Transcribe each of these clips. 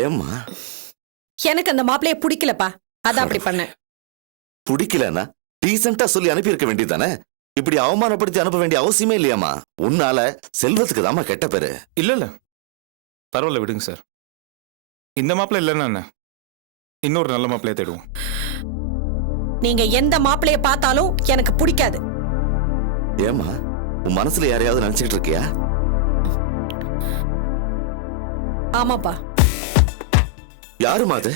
ஏம்மா? எனக்கு அந்த மாப்பிளைய பிடிக்கலப்பா, அதான் அப்படி பண்ண. பிடிக்கலன்னா டீசெண்டா சொல்லி அனுப்பி இருக்க வேண்டியதானே? இப்படி அவமானப்படுத்தி அனுப்ப வேண்டிய அவசியமே இல்லையாமா. உன்னால செல்வத்துக்கு தாமா கெட்ட பேரு. இல்ல பரவாயில்ல விடுங்க சார். இந்த மாப்பிள்ளை இல்லைன்னா என்ன, இன்னொரு நல்ல மாப்பிள்ளைய தேடுவோம். நீங்க எந்த மாப்பிளைய பார்த்தாலும் எனக்கு பிடிக்காது. ஏமா, உன் மனசுல யாரையாவது நினைச்சுக்கிட்டு இருக்கியா? ஆமாப்பா. யாருமா அது?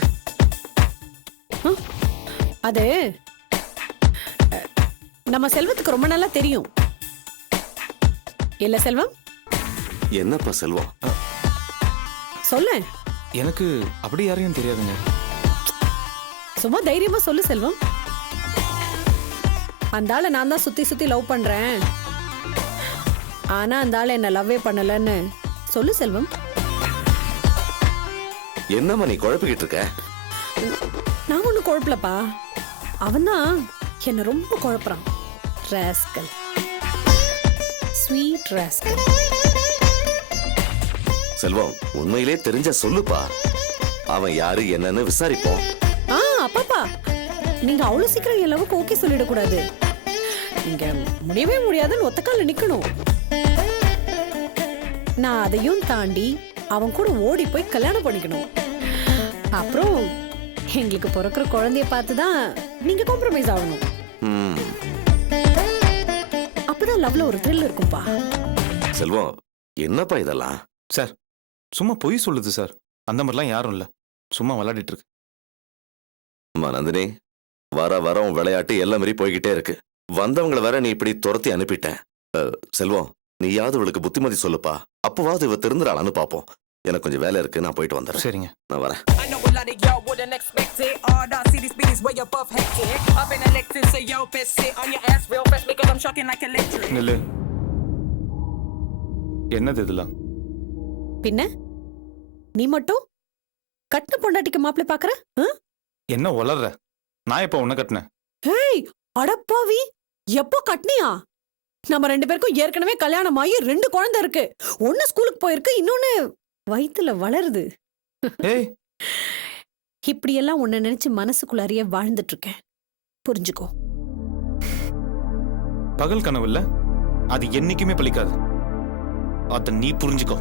அது நம்ம செல்வத்துக்கு ரொம்ப நல்லா தெரியும். இல்ல செல்வம்? என்னப்பா செல்வம்? சொல்ல. எனக்கு அப்படி யாரையும் தெரியாதுங்க. சும்மா தைரியமா சொல்லு செல்வம். அந்த ஆளை நான் தான் சுத்தி சுத்தி லவ் பண்றேன், ஆனா அந்த ஆளை என்ன லவ்வே பண்ணலன்னு சொல்லு செல்வம். என்னம்மா நீ குழப்பிக்கிட்டு இருக்க? நான் ஒண்ணும் குழப்பலப்பா, அவன் தான் என்ன ரொம்ப குழப்பறான். Rascal, sweet rascal. செல்வம், உண்மையிலே தெரிஞ்ச சொல்லுப்பா. அவன் யாரு என்னன்னு விசாரிப்போம். அப்பாப்பா, நீங்க அவ்வளவு சீக்கிரம் என் லவ்வுக்கு ஓகே சொல்லிடக்கூடாது. நீங்க முடியவே முடியாதுன்னு ஒத்தக்கால நிக்கணும். நான் அதையும் தாண்டி அவன் கூட ஓடி போய் கல்யாணம் பண்ணிக்கணும். அப்புறம் எங்களுக்கு பிறக்கிற குழந்தைய பார்த்துதான் நீங்க காம்ப்ரமைஸ் ஆகணும். அப்பதான் லவ்ல ஒரு த்ரில் இருக்கும்பா. செல்வம், என்னப்பா இதெல்லாம்? சார் சும்மா பொய் சொல்லுது சார். அந்த மாதிரிலாம் யாரும் இல்ல, சும்மா விளையாடிட்டு இருக்கு. அம்மா நந்தினி, வர வர உன் விளையாட்டு எல்லாம் மாரி போய்கிட்டே இருக்கு. வந்தவங்களை வேற நீ இப்படி துரத்தி அனுப்பிட்ட. செல்வம், நீயாவது இவளுக்கு புத்திமதி சொல்லுப்பா. அப்பவாவது இவ திருந்துறாளான்னு பாப்போம். எனக்கு கொஞ்சம் வேலை இருக்கு, நான் போயிட்டு வந்துடுறேன். சரிங்க, நான் வரேன். நில்லு. என்னது இதெல்லாம்? பின்ன நீ மட்டும் கட்டின பொண்டாட்டிக்கு மாப்பிள்ளை பாக்குற? என்ன வளர்ற? நான் எப்ப உன்ன கட்டினேன்? ஏய் அடப்பாவி, எப்போ கட்டினியா? நம்ம ரெண்டு பேருக்கும் ஏற்கனவே கல்யாணம் ஆகி 2 குழந்தை இருக்கு. ஒன்னு ஸ்கூலுக்கு போயிருக்கு, இன்னொன்னு வயித்துல வளருது. ஏய், இப்படி எல்லாம் உன்னை நினைச்சு மனசுக்குள்ளாரியே வாழ்ந்துட்டு இருக்கேன், புரிஞ்சுக்கோ. பகல் கனவு இல்ல, அது என்னைக்குமே பலிக்காது. அத நீ புரிஞ்சுக்கோ.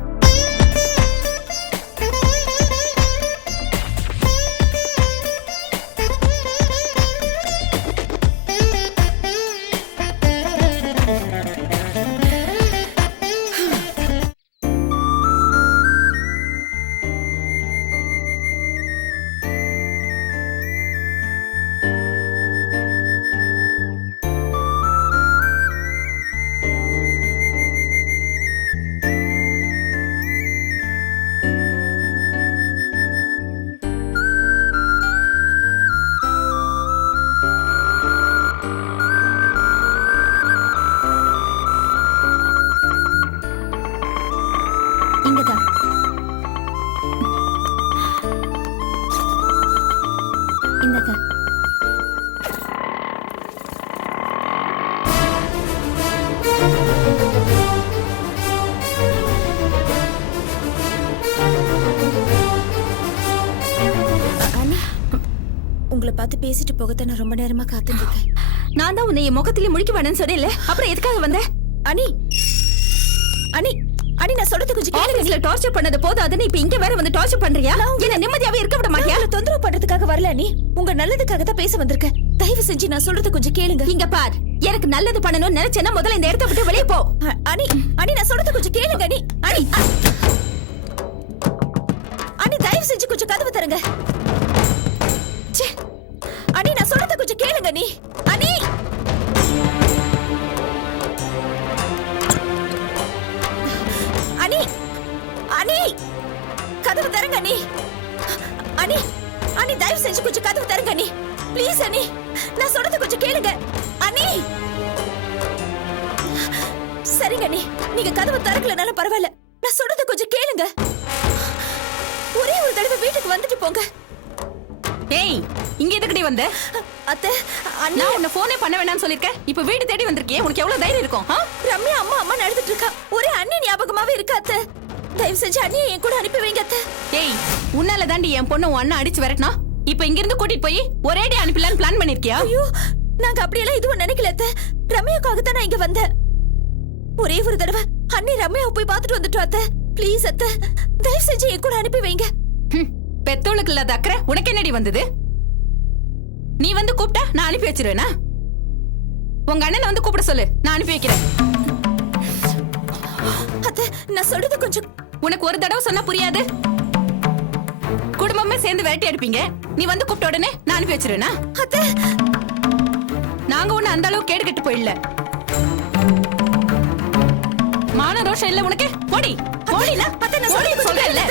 இங்கதான். இந்தங்க. அண்ணி, உங்களை பார்த்து பேசிட்டு போகத்தான் நான் ரொம்ப நேரமா காத்துட்டு இருக்கேன். நான் தான் உன்னை என் முகத்திலே முழிக்க வேணும்னு சொன்னேன்ல, அப்புறம் எதுக்காக வந்த? அண்ணி அண்ணி அண்ணி, நான் சொல்றது கொஞ்சம் கேளுங்க. டார்ச்சர் பண்ணது போதாதுன்னு இப்ப இங்க வேற வந்து டார்ச்சர் பண்றியா? என்ன நிம்மதியாவே இருக்க விட மாட்டியா? தொந்தரவு பண்றதுக்காக வரல அண்ணி, உங்க நல்லதுக்காக தான் பேச வந்திருக்கேன். தயவு செஞ்சு நான் சொல்றது கொஞ்சம் கேளுங்க. இங்க பார், எனக்கு நல்லது பண்ணணும்னு நினைச்சேன்னா முதல்ல இந்த இடத்தை விட்டு வெளியே போ. அண்ணி அண்ணி, நான் சொல்றது கொஞ்சம் கேளுங்க அண்ணி. அண்ணி அண்ணி, தயவு செஞ்சு கொஞ்சம் கதவு தருங்க. அண்ணி, நான் சொல்றது கொஞ்சம் கேளுங்க அண்ணி. அண்ணி அண்ணி அண்ணி, கதவு தருங்க அண்ணி. அண்ணி அண்ணி, தயவு செஞ்சு கொஞ்சம் கதவு தருங்க அண்ணி. ப்ளீஸ் அண்ணி, நான் சொல்றது கொஞ்சம் கேளுங்க அண்ணி. சரிங்க அண்ணி, நீங்க கதவு திறக்கலனாலும் பரவாயில்ல, நான் சொல்றது கொஞ்சம் கேளுங்க. ஒரே ஒரு தடவை வீட்டுக்கு வந்துட்டு போங்க. ஏய், இங்க எதுக்குடி வந்த? அத்தை, நான் உன்னை போனே பண்ண வேணாம்னு சொல்லிருக்கேன். இப்ப வீடு தேடி வந்திருக்கியே, உனக்கு எவ்வளவு தைரியம் இருக்கும்? ரம்யா அம்மா அம்மா நடந்துட்டு இருக்கா, ஒரே அண்ணி ஞாபகமாவே இருக்கா அத்தை. தயவு செஞ்சு அண்ணியை என் கூட அனுப்பி வைங்க அத்தை. ஏய் உன்னால தாண்டி என் பொண்ணு உன் அண்ணன் அடிச்சு விரட்டினா இப்ப இங்க இருந்து கூட்டிட்டு போய் ஒரேடி அனுப்பலான்னு பிளான் பண்ணிருக்கியா? ஐயோ நாங்க அப்படியெல்லாம் எதுவும் நினைக்கல அத்தை. ரம்யாக்காகத்தான் நான் இங்க வந்தேன். ஒரே ஒரு தடவை அண்ணி ரம்யாவை போய் பார்த்துட்டு வந்துட்டோம் அத்தை. ப்ளீஸ் அத்தை, தயவு செஞ்சு என் கூட அனுப்பி வைங்க. பெத்தோளுக்கு இல்லாத அக்கறை உனக்கு என்னடி வந்தது? நீ வந்து கூப்பிட்டா நான் அனுப்பி வச்சிருவேனா? உங்க அண்ணனை வந்து கூப்பிட சொல்லு, நான் அனுப்பி வைக்கிறேன். அத்தை நான் சொல்றது கொஞ்சம். உனக்கு ஒரு தடவை சொன்னா புரியாது. குடும்பமே சேர்ந்து விரட்டி அடிப்பீங்க. நீ வந்து கூப்பிட்ட உடனே நான் அனுப்பி வச்சிருவேனா? அத்தை நாங்க ஒண்ணு அந்த அளவுக்கு கேடு கெட்டு போயிடல. மான ரோஷம் இல்ல உனக்கு? போடி போடினா அத்தை நான் போடி சொல்றது சொல்றேன்ல.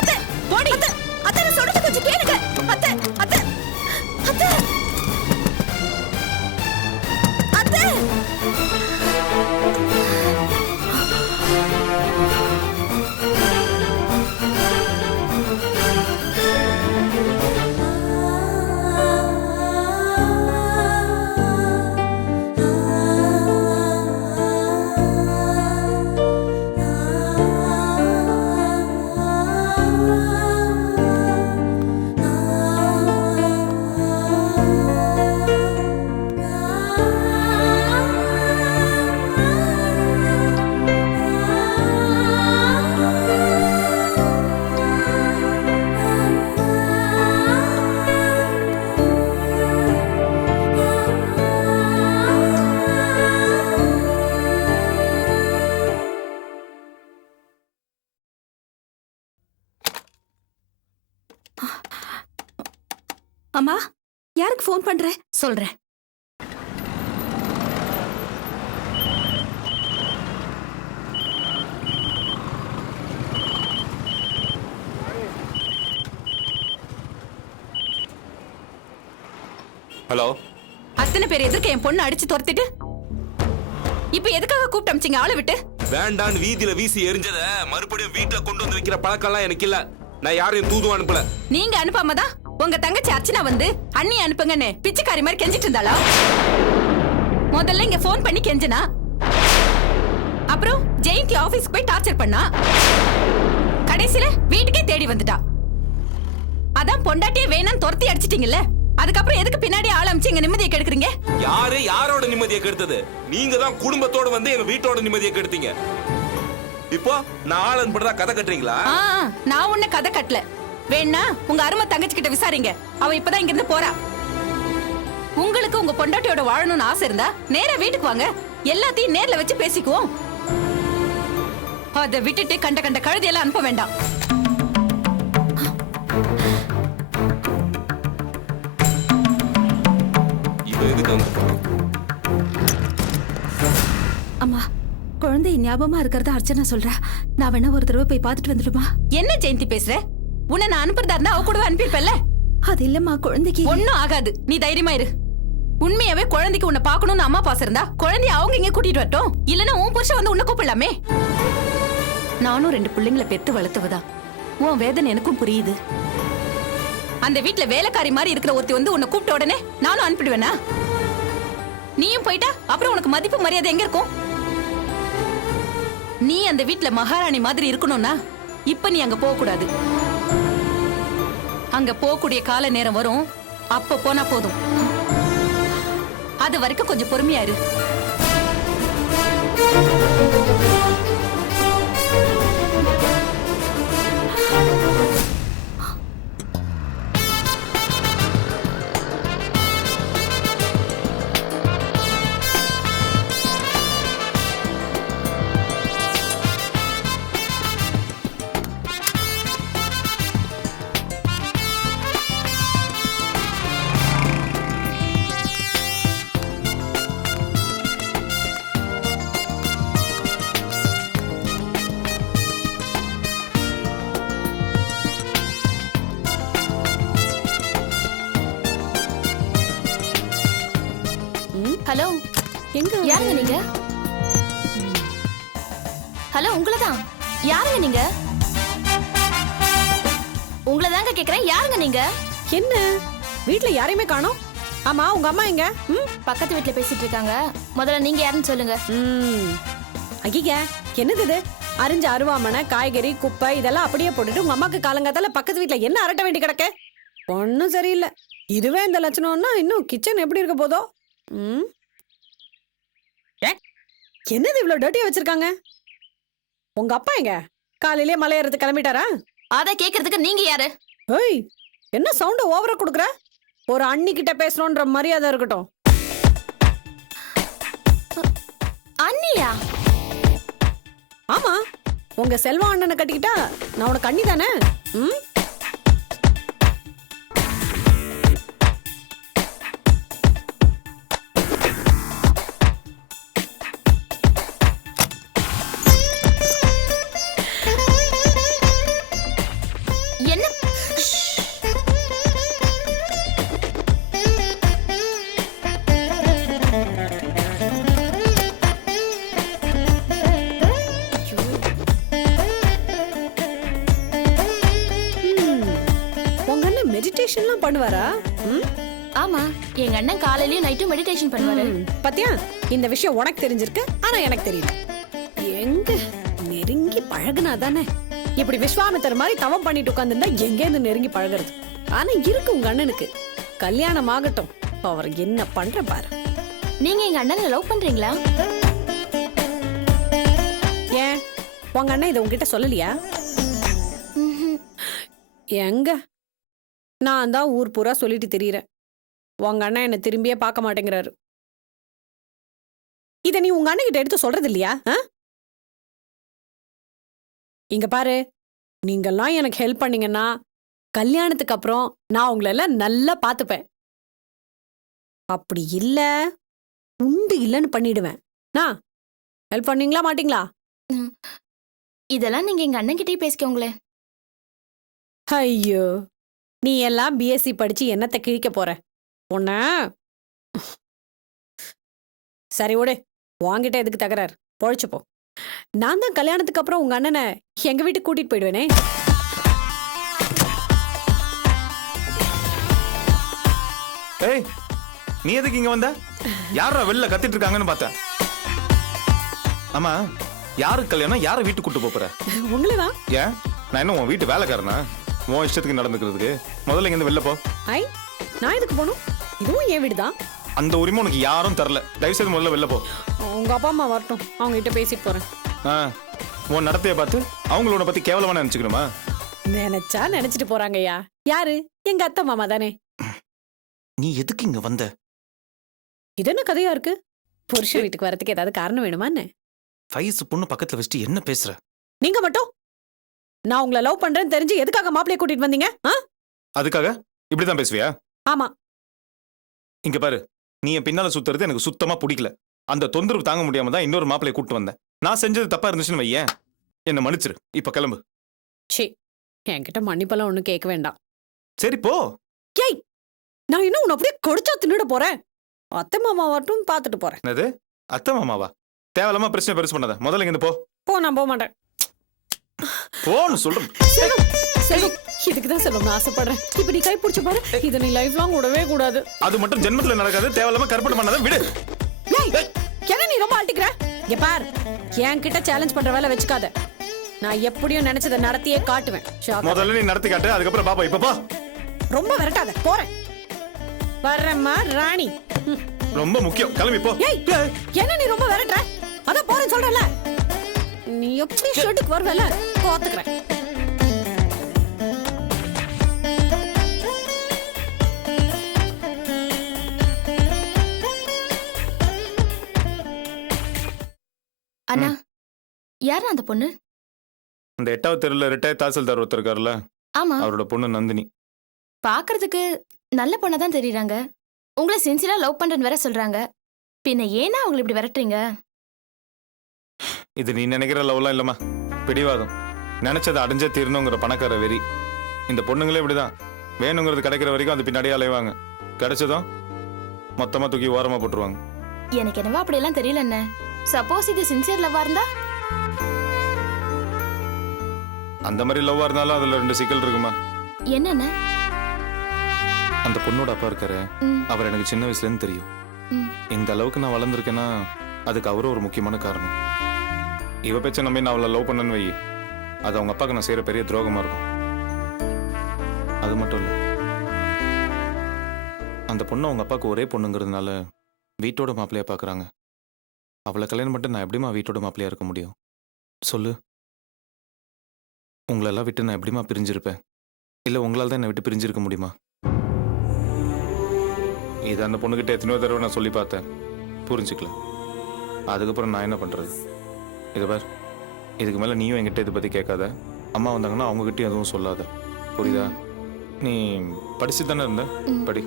அத்தை போடி. அத்தை அத்தை நான் சொல்றது கொஞ்சம் கேளுங்க. அத்தை அத்தை அத்தை அத்தை அம்மா யாருக்கு ஃபோன் பண்ற? சொல்றேன். ஹலோ. அத்தனை பேர் எதிர்க்க என் பொண்ணு அடிச்சு துரத்திட்டு இப்ப எதுக்காக கூப்பிட்டு அமிச்சிங்க ஆளை விட்டு? வேண்டான்னு வீதியில வீசி எரிஞ்சத மறுபடியும் வீட்டுல கொண்டு வந்து வைக்கிற பழக்கம்லாம் எனக்கு இல்ல. நான் யாரையும் தூதும் அனுப்பல. நீங்க அனுப்பாமதான் உங்க தங்கச்சி அர்ச்சனா வந்து அண்ணி அனுப்புங்கன்னு பிச்சைக்காரி மாதிரி கெஞ்சிட்டு இருந்தாளா? முதல்ல இங்க போன் பண்ணி கெஞ்சனா, அப்புறம் ஜெயந்தி ஆபீஸ்க்கு போய் டார்ச்சர் பண்ணா, கடைசியில வீட்டுக்கே தேடி வந்துட்டா. அதான் பொண்டாட்டியே வேணான்னு துரத்தி அடிச்சிட்டீங்கல்ல, அதுக்கப்புறம் எதுக்கு பின்னாடி ஆள் அமைச்சு எங்க நிம்மதியை கெடுக்குறீங்க? யாரு யாரோட நிம்மதியை கெடுத்தது? நீங்க தான் குடும்பத்தோட வந்து எங்க வீட்டோட நிம்மதியை கெடுத்தீங்க. இப்போ நான் ஆள் அனுப்பிட்டா கதை கட்டுறீங்களா? நான் உன்ன கதை கட்டல. வேணா உங்க அருமை தங்கச்சி கிட்ட விசாரிங்க. அவ இப்பதான் இங்க இருந்து போறா. உங்களுக்கு உங்க பொண்டாட்டியோட வாழணும்னு ஆசை இருந்தா நேரா வீட்டுக்கு வாங்க, எல்லாத்தையும் நேர்ல வச்சு பேசிக்குவோம். அதை விட்டுட்டு கண்ட கண்ட கழுதையெல்லாம் அனுப்ப வேண்டாம். இப்போ எதுக்கு வந்து அம்மா குழந்தை ஞாபகமா இருக்கிறதா அர்ச்சனா சொல்றா. நான் வேணா ஒரு தடவை போய் பார்த்துட்டு வந்துடுமா? என்ன ஜெயந்தி பேசுற? உன்னை நான் அனுப்புறதா இருந்தா அவ கூடவே அனுப்பியிருப்பேன்ல. அது இல்லம்மா, குழந்தைக்கு ஒன்னும் ஆகாது, நீ தைரியமா இரு. உண்மையாவே குழந்தைக்கு உன்னை பாக்கணும்னு அம்மா பாசம் இருந்தா குழந்தைய அவங்க இங்க கூட்டிட்டு வரட்டும். இல்லன்னா உன் புருஷன் வந்து உன்னை கூப்பிடலாமே. நானும் 2 பிள்ளைங்களை பெத்து வளர்த்துவதா. உன் வேதனை எனக்கும் புரியுது. அந்த வீட்டுல வேலைக்காரி மாதிரி இருக்கிற ஒருத்தி வந்து உன்னை கூப்பிட்ட உடனே நானும் அனுப்பிடுவேனா? நீயும் போயிட்டா அப்புறம் உனக்கு மதிப்பு மரியாதை எங்க இருக்கும்? நீ அந்த வீட்டுல மகாராணி மாதிரி இருக்கணும்னா இப்ப நீ அங்க போக கூடாது. அங்க போகக்கூடிய கால நேரம் வரும், அப்ப போனா போதும். அது வரைக்கும் கொஞ்சம் பொறுமையா இரு. ஹலோ, எங்க யாருங்க நீங்க? ஹலோ, உங்களதான். யாருங்க நீங்க? உங்களை தாங்க கேக்குறேன். யாருங்க நீங்க? என்ன வீட்ல யாரையுமே காணோம்? ஆமா உங்க அம்மா எங்க? பக்கத்து வீட்டுல பேசிட்டு இருக்காங்க. முதல்ல நீங்க யாருன்னு சொல்லுங்க. ஐயா என்னது இது? அரிஞ்ச அருவாமனை காய்கறி குப்பை இதெல்லாம் அப்படியே போட்டுட்டு உங்க அம்மாக்கு காலங்காத்தால பக்கத்து வீட்டுல என்ன அரட்ட வேண்டி கிடக்க ஒன்னும் சரியில்லை. இதுவே இந்த லட்சணம்னா இன்னும் கிச்சன் எப்படி இருக்க போதோ. ம் என்னது இவ்வளவு டர்ட்டியா வச்சிருக்காங்க? உங்க அப்பா எங்க காலையிலேயே மலையேறது கிளம்பிட்டாரா? அத கேக்குறதுக்கு நீங்க யாரு? ஏய் என்ன சவுண்ட் ஓவரா குடுக்குற? ஒரு அண்ணி கிட்ட பேசணும்ன்ற மரியாதை இருக்கட்டும். அண்ணியா? ஆமா, உங்க செல்வா அண்ணனை கட்டிக்கிட்டா நான் உனக்கு அண்ணி தானே. ம் என்ன? உங்க அண்ணன் மெடிடேஷன்லாம் பண்ணுவாரா? ம் ஆமா, எங்க அண்ணன் காலையிலயும் நைட்டும் மெடிடேஷன் பண்ணுவாரு. பாத்தியா, இந்த விஷயம் உனக்கு தெரிஞ்சிருக்கு, ஆனா எனக்கு தெரியல. எங்க நெருங்கி பழகுனா தானே. இப்படி விஸ்வாமித்தர் மாதிரி தவம் பண்ணிட்டு உட்காந்துருந்தா எங்க இருந்து நெருங்கி பழகுறது? ஆனா இருக்கு உங்க அண்ணனுக்கு. கல்யாணம் ஆகட்டும், அவர் என்ன பண்ற பாரு. நீங்க எங்க அண்ணனை லவ் பண்றீங்களா? ஏன் உங்க அண்ணன் இதை உங்ககிட்ட சொல்லலையா? எங்க நான் தான் ஊர் பூரா சொல்லிட்டு தெரியறேன். உங்க அண்ணன் என்ன திரும்பியே பார்க்க மாட்டேங்கிறாரு. இத நீ உங்க அண்ணன் கிட்ட எடுத்து சொல்றது இல்லையா? இங்க பாரு, நீங்கெல்லாம் எனக்கு ஹெல்ப் பண்ணீங்கன்னா கல்யாணத்துக்கு அப்புறம் நான் உங்களை எல்லாம் நல்லா பாத்துப்பேன். அப்படி இல்ல உண்டு இல்லைன்னு பண்ணிடுவேன். நான் ஹெல்ப் பண்ணீங்களா மாட்டீங்களா? இதெல்லாம் நீங்க எங்க அண்ணன் கிட்டயே பேசிக்கோங்களேன். ஐயோ, நீ எல்லாம் பிஎஸ்சி படிச்சு என்னத்தை கிழிக்க போற? உன்ன சரி விடு, வாங்கிட்ட எதுக்கு தகராறு? பொழைச்சு போ. நான் தான் கல்யாணத்துக்கு அப்புறம் உங்க அண்ணனை எங்க வீட்டுக்கு கூட்டிட்டு போயிடுவேனே. ஏய், நீ எதுக்கு இங்க வந்த? யாரா வெளில கத்திட்டு இருக்காங்கன்னு பார்த்தேன். ஆமா, யாருக்கு கல்யாணம்? யாரை வீட்டுக்கு கூட்டு போற? உங்களதான். ஏன், நான் என்ன உன் வீட்டு வேலைக்காரனா? உன் இஷ்டத்துக்கு நடந்துக்கிறதுக்கு முதல்ல இங்க இருந்து வெளில போ. ஐ, நான் எதுக்கு போகணும்? இதுவும் என் வீடுதான். அந்த உரிமை உனக்கு யாரும் தரல. தயவு செய்து முதல்ல வெளில போ. உங்க அப்பா அம்மா வரட்டும், அவங்க கிட்ட பேசிட்டு போறேன். உன் நடத்தைய பார்த்து அவங்களோட பத்தி கேவலமா நினைச்சுக்கணுமா? நினைச்சா நினைச்சிட்டு போறாங்கய்யா. யாரு? எங்க அத்தை மாமா தானே. நீ எதுக்கு இங்க வந்த? இது என்ன கதையா இருக்கு? புருஷன் வீட்டுக்கு வரதுக்கு ஏதாவது காரணம் வேணுமா என்ன? வயசு பொண்ணு பக்கத்துல வச்சுட்டு என்ன பேசுற? நீங்க மட்டும் நான் உங்களை லவ் பண்றேன்னு தெரிஞ்சு எதுக்காக மாப்பிளைய கூட்டிட்டு வந்தீங்க? அதுக்காக இப்படிதான் பேசுவியா? ஆமா. இங்க பாரு, நீ என் பின்னால சுத்துறது எனக்கு சுத்தமா பிடிக்கல. அந்த தொந்தரவு தாங்க முடியாம தான் இன்னொரு மாப்பிளைய கூட்டு வந்தேன். நான் செஞ்சது தப்பா இருந்துச்சுன்னு வையேன், என்ன மன்னிச்சிரு. இப்ப கிளம்பு. சே, என்கிட்ட மன்னிப்பெல்லாம் ஒண்ணும் கேட்க வேண்டாம். சரி போ. ஏய், நான் இன்னும் உன்னை அப்படியே கொடிச்சா தின்னுட போறேன். அத்தை மாமா வரட்டும், பாத்துட்டு போறேன். என்னது அத்தை மாமாவா? தேவையில்லாம பிரச்சனை பெருசு பண்ணாத. முதல்ல இங்க போ. போ, நான் போக மாட்டேன். போன்னு சொல்றேன். செல்வம், செல்வம், இதுக்குதான் செல்வம் நான் ஆசைப்படுறேன். இப்ப நீ கை பிடிச்சு பாரு, இதை நீ லைஃப் லாங் விடவே கூடாது. அது மட்டும் ஜென்மத்துல நடக்காது. தேவையில்லாம கற்பனை பண்ணாத, விடு. ஏய், என்ன நீ ரொம்ப அழட்டிக்கிற? இங்க பார், என்கிட்ட சேலஞ்ச் பண்ற வேலை வச்சுக்காத. நான் எப்படியும் நினைச்சதை நடத்தியே காட்டுவேன். முதல்ல நீ நடத்தி காட்டு, அதுக்கப்புறம் பாப்பா. இப்ப போ. ரொம்ப விரட்டாத, போறேன். வர்றேம்மா ராணி. ரொம்ப முக்கியம், கிளம்பி போ. ஏய், என்ன நீ ரொம்ப விரட்டுற? அதான் போறேன்னு சொல்றல. நீ எப்படி ஷர்ட்டுக்கு வருவல பாத்துக்கிறேன். அண்ணா, யாரு அந்த பொண்ணு? அந்த 8வது தெருல ரிட்டையர் தாசில்தார் ஒருத்தர் இருக்காருல்ல, ஆமா, அவரோட பொண்ணு நந்தினி. பாக்குறதுக்கு நல்ல பொண்ணா தான் தெரியுறாங்க. உங்களை சின்சியரா லவ் பண்றேன்னு வேற சொல்றாங்க. பின்ன ஏன்னா அவங்களை இப்படி விரட்டுறீங்க? இது நீ நினைக்கிற லவ்லாம் இல்லம்மா, பிடிவாதம். நினைச்சதை அடைஞ்சே தீரணுங்கிற பணக்கார வெறி. இந்த பொண்ணுங்களே இப்படிதான். வேணுங்கிறது கிடைக்கிற வரைக்கும் அது பின்னாடியே அலைவாங்க. கிடைச்சதும் மொத்தமா தூக்கி ஓரமா போட்டுருவாங்க. எனக்கு என்னவோ அப்படியெல்லாம் தெரியல என்ன. சப்போஸ் இது சின்சியர் லவ்வா இருந்தா? அந்த மாதிரி லவ்வா இருந்தாலும் அதுல 2 சிக்கல் இருக்குமா. என்னென்ன? அந்த பொண்ணோட அப்பா இருக்காரு, அவர் எனக்கு சின்ன வயசுல இருந்து தெரியும். இந்த அளவுக்கு நான் வளர்ந்துருக்கேன்னா அதுக்கு அவரும் ஒரு முக்கியமான காரணம். இவ பேச்ச நம்பி நான் அவளை லவ் பண்ணேன்னு வை, அது அவங்க அப்பாவுக்கு நான் செய்யற பெரிய துரோகமா இருக்கும். அது மட்டும் இல்ல, அந்த பொண்ணு அவங்க அப்பாவுக்கு ஒரே பொண்ணுங்கிறதுனால வீட்டோட மாப்பிள்ளையா பாக்குறாங்க. அவளை கல்யாணம் பண்ணிட்டு நான் எப்படிமா வீட்டோட மாப்பிள்ளையா இருக்க முடியும் சொல்லு? உங்களெல்லாம் விட்டு நான் எப்படிமா பிரிஞ்சிருப்பேன்? இல்ல உங்களால தான் என்னை விட்டு பிரிஞ்சிருக்க முடியுமா? இது அந்த பொண்ணுகிட்ட எத்தனையோ தடவை நான் சொல்லி பார்த்தேன், புரிஞ்சுக்கல. அதுக்கப்புறம் நான் என்ன பண்றது? இது பார், இதுக்கு மேல நீயும் என்கிட்ட இதை பத்தி கேட்காத. அம்மா வந்தாங்கன்னா அவங்ககிட்டயும் எதுவும் சொல்லாத, புரியுதா? நீ படிச்சு தானே இருந்த, படி.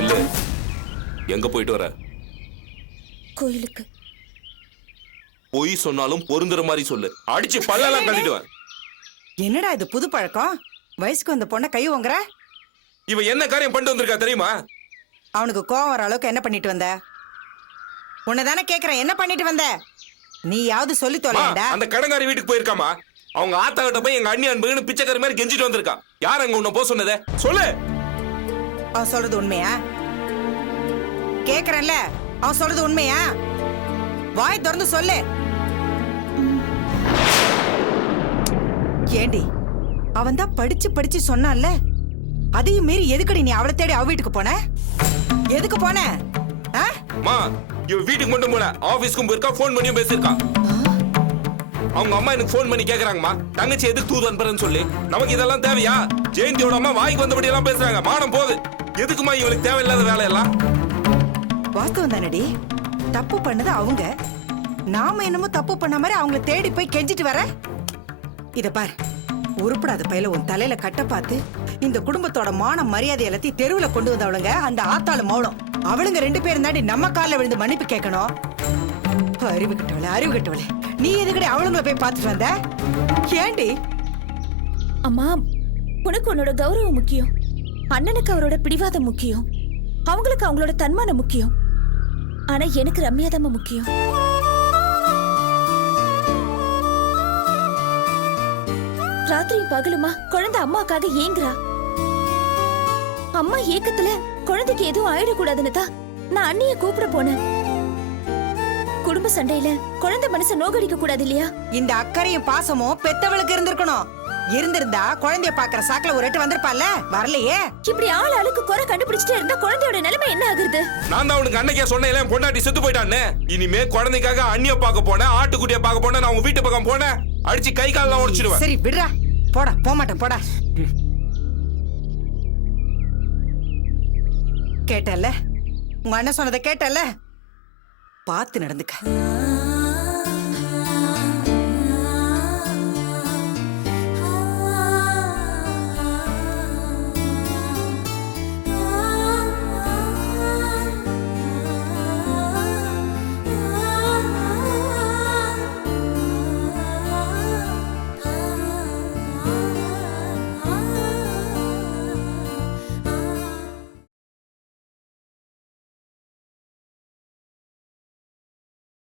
இல்ல, எங்க போயிட்டு வர? கோயிலுக்கு. பொய் சொன்னாலும் பொருந்துற மாதிரி சொல்லு, அடிச்சு பல்லெல்லாம் கட்டிடுவேன். என்னடா இது புது பழக்கம்? வயசுக்கு வந்த பொண்ணை கை வாங்குற? இவ என்ன காரியம் பண்ணிட்டு வந்திருக்கா தெரியுமா? அவனுக்கு கோவம் வர அளவுக்கு என்ன பண்ணிட்டு வந்த? உன்னை தானே கேக்குறேன், என்ன பண்ணிட்டு வந்த? நீயாவது சொல்லி அம்மா, தொலைடா. அந்த கடங்காரி வீட்டுக்கு போயிருக்காமா. அவங்க ஆத்தா கிட்ட போய் எங்க அண்ணி அன்புன்னு பிச்சைக்காரி மாதிரி கெஞ்சிட்டு வந்திருக்கா. யார் அங்க உன்னை போக சொன்னதே? சொல்லு. அவன் சொல்றது உண்மையா? கேக்குறேன்ல, அவன் சொல்றது உண்மையா? வாய் திறந்து சொல்லு. ஏண்டி, அவன் தான் படிச்சு படிச்சு சொன்னான்ல, அதையும் மீறி எதுக்கடி நீ அவளை தேடி அவ வீட்டுக்கு போன? எதுக்கு போன? ஆ? அம்மா, இவ வீட்டுக்கு மட்டும் போல, ஆபீஸ்க்கும் போயிருக்கா, ஃபோன் பண்ணியும் பேசியிருக்கா. அவங்க அம்மா எனக்கு ஃபோன் பண்ணி கேக்குறாங்கம்மா, தங்கச்சி எதுக்கு தூது அனுப்புறேன்னு சொல்லி. நமக்கு இதெல்லாம் தேவையா? ஜெயந்தியோட அம்மா வாய்க்கு வந்தபடி எல்லாம் பேசுறாங்க. மானம் போகுது. எதுக்குமா இவளுக்கு தேவையில்லாத வேலையெல்லாம்? வாஸ்தவம் தானடி, தப்பு பண்ணது அவங்க. நாம என்னமோ தப்பு பண்ண மாதிரி அவங்கள தேடி போய் கெஞ்சிட்டு வர. இத பார், உருப்படாத பையில உன் தலையில கட்ட பார்த்து இந்த குடும்பத்தோட மான மரியாதை எல்லாத்தையும் தெருவுல கொண்டு வந்தவளுங்க அந்த ஆத்தாளு மௌனம். அவளுங்க 2 பேரும் தாண்டி நம்ம கால்ல விழுந்து மன்னிப்பு கேட்கணும். அறிவு கட்டவளே, அறிவு கட்டவளே, நீ எதுக்கடி அவளுங்களை போய் பார்த்துட்டு வந்த? ஏண்டி? அம்மா, உனக்கு உன்னோட கௌரவம் முக்கியம், அண்ணனுக்கு அவரோட பிடிவாதம் முக்கியம், அவங்களுக்கு அவங்களோட தன்மானம் முக்கியம். ஆனா எனக்கு ரம்யாதாம்மா முக்கியம். ராத்திரியும் பகலுமா குழந்தை அம்மாக்காக ஏங்குறா. அம்மா ஏக்கத்துல குழந்தைக்கு எதுவும் ஆயிடக்கூடாதுன்னு தான் நான் அண்ணிய கூப்பிட போனேன். குடும்ப சண்டையில குழந்தை மனசை நோகடிக்க கூடாது இல்லையா? இந்த அக்கறையும் பாசமும் பெத்தவளுக்கு இருந்திருக்கணும். இருந்திருந்தா குழந்தைய பாக்குற சாக்குல ஒரு எட்டு வந்திருப்பால, வரலையே. இப்படி ஆள் ஆளுக்கு குறை கண்டுபிடிச்சிட்டே இருந்தா குழந்தையோட நிலைமை என்ன ஆகுறது? நான் தான் அவனுக்கு அன்னைக்கே சொன்னேன், பொண்டாட்டி செத்து போயிட்டான்னு. இனிமே குழந்தைக்காக அண்ணிய பார்க்க போனேன், ஆட்டுக்குட்டிய பார்க்க போனேன், நான் உங்க வீட்டு பக்கம் போனேன், அடிச்சு கை காலெல்லாம் உடைச்சிடுவேன். சரி விடுறா, போடா, போமாட்டேன், போடா. கேட்டல்ல, உங்க அண்ணன் சொன்னதை கேட்டல்ல, பார்த்து நடந்துக்க.